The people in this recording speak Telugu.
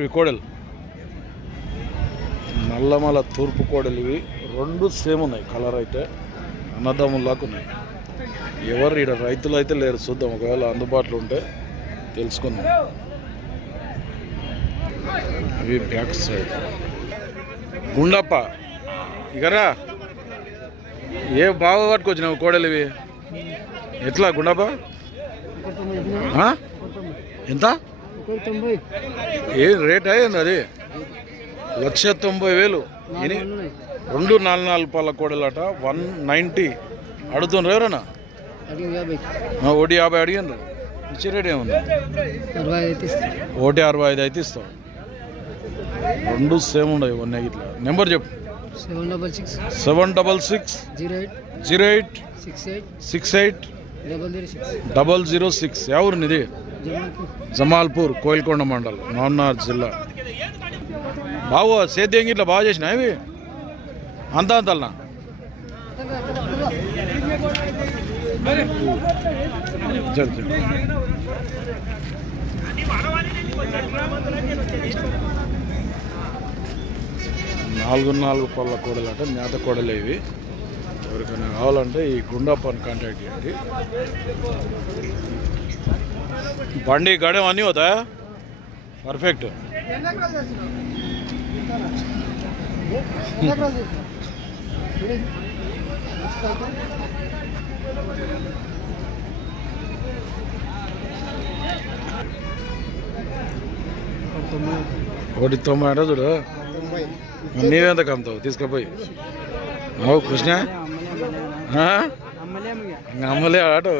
ఇవి కోడలు నల్లమల తూర్పు కోడలు. ఇవి రెండు సేమ్ ఉన్నాయి, కలర్ అయితే అన్నదమ్ములాగా ఉన్నాయి. ఎవరు ఇక్కడ రైతులు అయితే లేరు, చూద్దాం ఒకవేళ అందుబాటులో ఉంటే తెలుసుకుందాం. ఇవి బ్యాక్ సైడ్ గుండప్ప. ఇకరా ఏ బాగా పట్టుకొచ్చినావు కోడలు ఇవి? ఎట్లా గుండప్ప? ఎంత ఏ రేట్ అయ్యింది? అది 1,90,000. ఎన్ని 2 4 పళ్ళ కోడలట. 190 అడుగుతుండ్రు ఎవరన్నా? 150 అడిగిండ్రు. ఇచ్చే రేట్ ఏముంది? 165 అయితే ఇస్తాం. రెండు సేమ్ ఉండవు ఇవన్నీ. ఇట్లా నెంబర్ చెప్పు. 766 08 68 006. ఎవరు ఇది? జమాల్పూర్, కోయిల్కొండ మండల్, మహబూబ్నగర్ జిల్లా. బాబు సేద్యం ఇట్లా బాగా చేసినా ఇవి? అంతనా 4 పళ్ళ కోడలు అంటే మేత కోడలే ఇవి. ఎవరికైనా కావాలంటే ఈ గుండప్పని కాంటాక్ట్ చేయండి. బండి గడెం అన్నీ అవుతాయా? పర్ఫెక్ట్. ఒకటి 90 అంటే చూడు. నీవెంత కమ్ముతావు తీసుకుపోయి? అవు కృష్ణ అమ్మలే ఆటో.